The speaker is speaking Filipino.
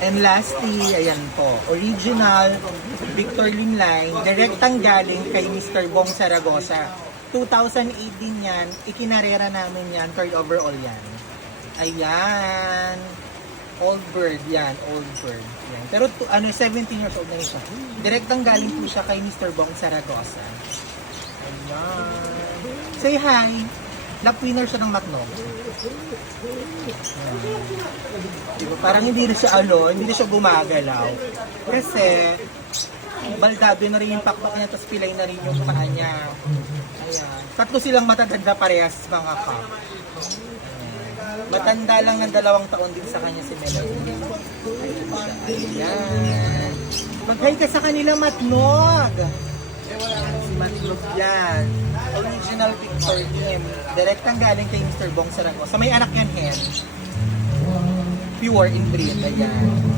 And lastly, ayan po, original Victor Limline, direktang galing kay Mr. Bong Zaragoza. 2008 din yan, ikinarera namin yan, third overall yan. Ayan, old bird yan, old bird. Yan. Pero 17 years old na yun siya. Direktang galing po siya kay Mr. Bong Zaragoza. Ayan. Say hi! Lap winner siya ng Matnog. Diba? Parang hindi na siya hindi na siya gumagalaw. Kasi, baldado na rin yung pakpak niya, tapos pilay na rin yung paa niya. Ayan. Tatlo silang matagad na parehas mga kap. Matanda lang ng 2 taon din sa kanya si Melody. Ayan. Mag-hi ka sa kanila, Matnog! Si Matnog yan. Original Victor Lim. Direktang galing kay Mr. Bong Zaragoza. May anak yan, hen. Pure in breed. Ayan.